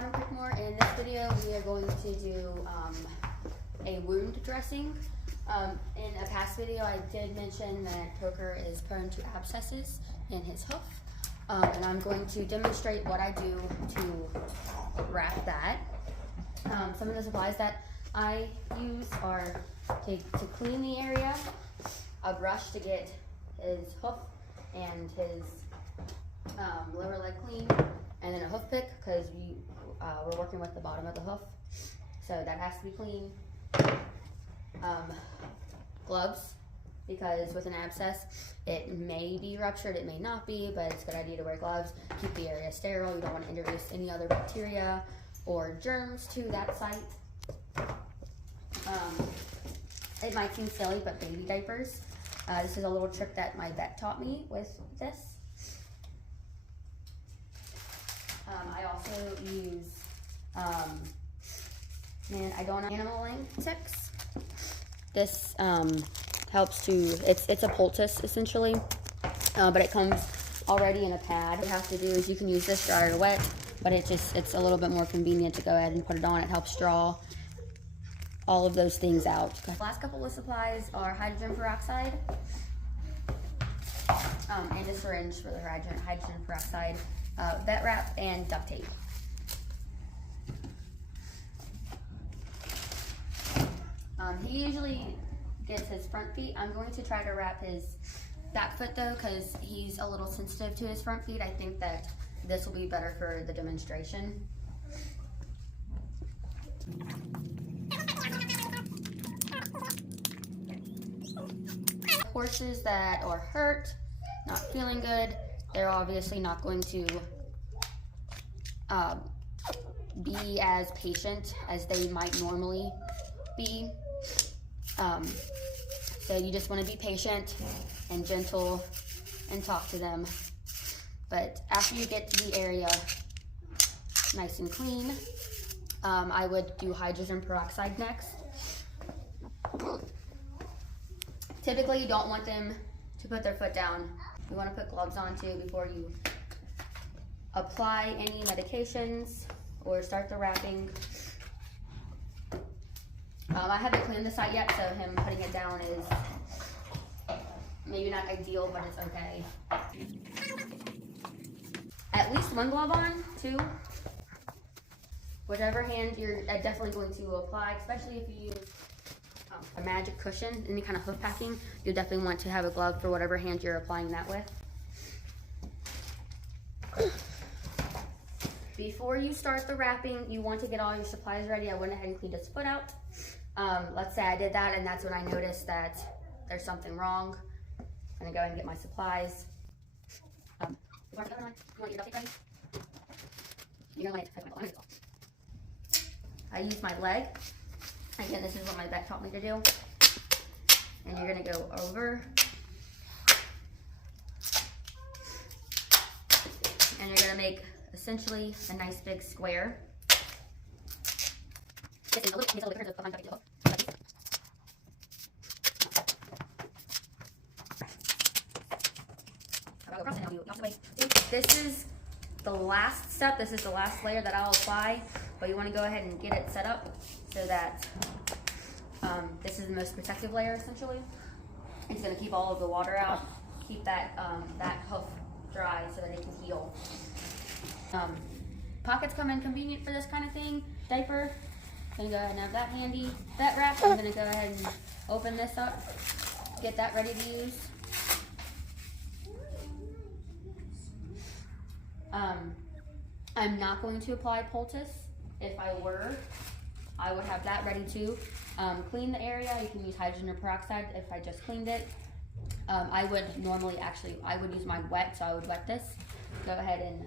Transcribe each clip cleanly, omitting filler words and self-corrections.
Modern Pickmore. In this video, we are going to do a wound dressing. In a past video, I did mention that Poker is prone to abscesses in his hoof, and I'm going to demonstrate what I do to wrap that. Some of the supplies that I use are to clean the area, a brush to get his hoof and his lower leg clean, and then a hoof pick because we're working with the bottom of the hoof, so that has to be clean. Gloves, because with an abscess it may be ruptured, it may not be, but it's a good idea to wear gloves. Keep the area sterile. You don't want to introduce any other bacteria or germs to that site. It might seem silly, but baby diapers. This is a little trick that my vet taught me with this. I also use, I don't know, animal latex. This helps to, it's a poultice essentially, but it comes already in a pad. What you have to do is you can use this dry or wet, but it's a little bit more convenient to go ahead and put it on. It helps draw all of those things out. The last couple of supplies are hydrogen peroxide and a syringe for the hydrogen peroxide, vet wrap, and duct tape. He usually gets his front feet. I'm going to try to wrap his back foot though, because he's a little sensitive to his front feet. I think that this will be better for the demonstration. Horses that are hurt, not feeling good, they're obviously not going to be as patient as they might normally be. So you just want to be patient and gentle and talk to them. But after you get the area nice and clean, I would do hydrogen peroxide next. Typically, you don't want them to put their foot down. You want to put gloves on too before you apply any medications or start the wrapping. I haven't cleaned the site yet, so him putting it down is maybe not ideal, but it's okay. At least one glove on, two. Whichever hand you're definitely going to apply, especially if you use a magic cushion, any kind of hoof packing, you definitely want to have a glove for whatever hand you're applying that with. Before you start the wrapping, you want to get all your supplies ready. I went ahead and cleaned his foot out. Let's say I did that, and that's when I noticed that there's something wrong. I'm gonna go ahead and get my supplies. You want your duct tape ready? You're gonna want to I use my leg. Again, this is what my vet taught me to do. And you're gonna go over. And you're gonna make essentially a nice big square. This is the last step. This is the last layer that I'll apply, but you want to go ahead and get it set up so that this is the most protective layer essentially. It's going to keep all of the water out, keep that that hoof dry so that it can heal. Pockets come in convenient for this kind of thing. Diaper, I'm going to go ahead and have that handy. Vet wrap, I'm going to go ahead and open this up, get that ready to use. I'm not going to apply poultice. If I were, I would have that ready too. Clean the area. You can use hydrogen peroxide if I just cleaned it. I would normally I would use my wet, so I would wet this. Go ahead and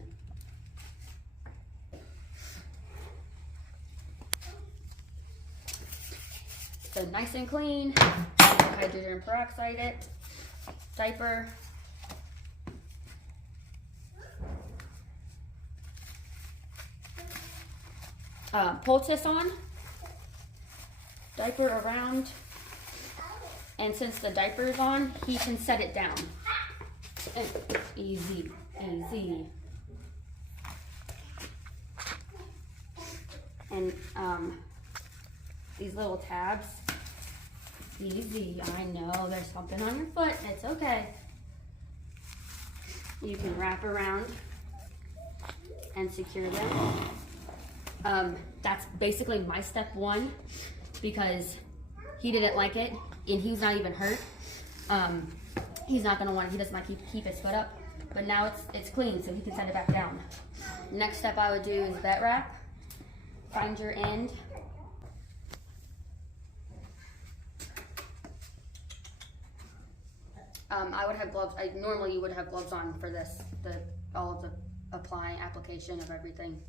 so nice and clean. Hydrogen peroxide it. Diaper. Poultice on, diaper around, and since the diaper is on, he can set it down. Easy, easy. And these little tabs, easy, I know there's something on your foot, it's okay. You can wrap around and secure them. That's basically my step one, because he didn't like it and he's not even hurt. He's not gonna want, he doesn't like keep his foot up, but now it's clean, so he can set it back down. Next step I would do is vet wrap. Find your end. I would have gloves. Normally you would have gloves on for this, all of the application of everything.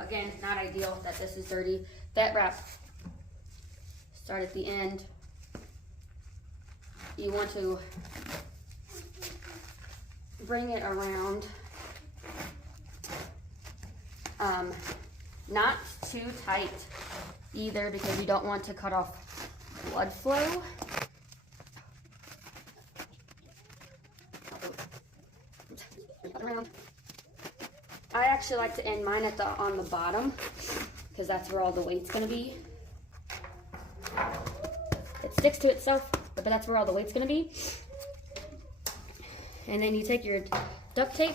Again, not ideal that this is dirty. Vet wrap. Start at the end. You want to bring it around. Not too tight either, because you don't want to cut off blood flow. I actually like to end mine on the bottom, because that's where all the weight's going to be. It sticks to itself, but that's where all the weight's going to be. And then you take your duct tape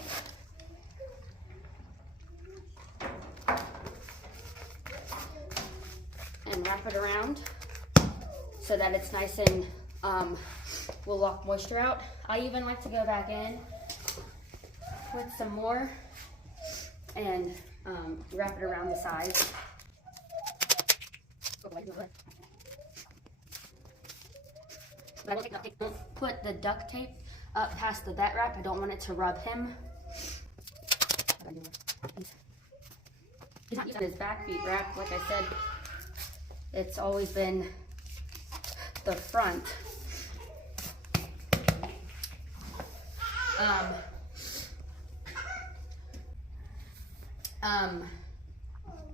and wrap it around so that it's nice and will lock moisture out. I even like to go back in with some more and wrap it around the sides. Don't put the duct tape up past the vet wrap. I don't want it to rub him. He's not using his back feet wrap. Like I said, it's always been the front.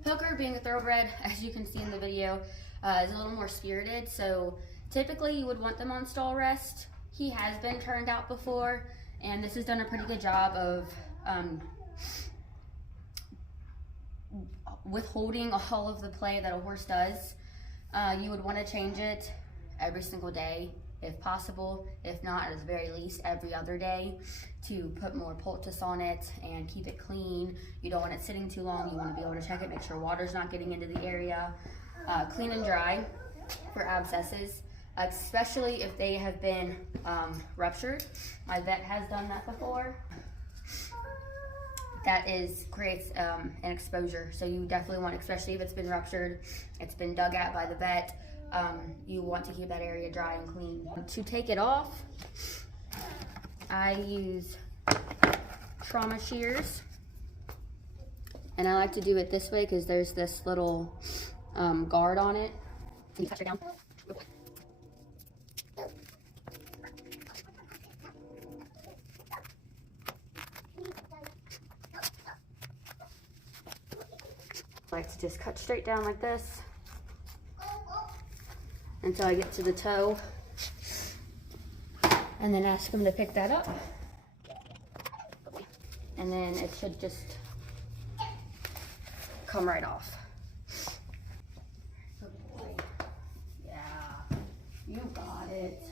Poker, being a thoroughbred, as you can see in the video, is a little more spirited, so typically you would want them on stall rest. He has been turned out before, and this has done a pretty good job of withholding all of the play that a horse does. You would want to change it every single day if possible. If not, at the very least every other day, to put more poultice on it and keep it clean. You don't want it sitting too long. You want to be able to check it, make sure water's not getting into the area. Clean and dry for abscesses, especially if they have been ruptured. My vet has done that before. That creates an exposure, so you definitely want, especially if it's been ruptured, it's been dug at by the vet, you want to keep that area dry and clean. To take it off, I use trauma shears, and I like to do it this way because there's this little guard on it. Can you touch it down? I like to just cut straight down like this until I get to the toe, and then ask him to pick that up, and then it should just come right off. Good boy. Yeah, you got it.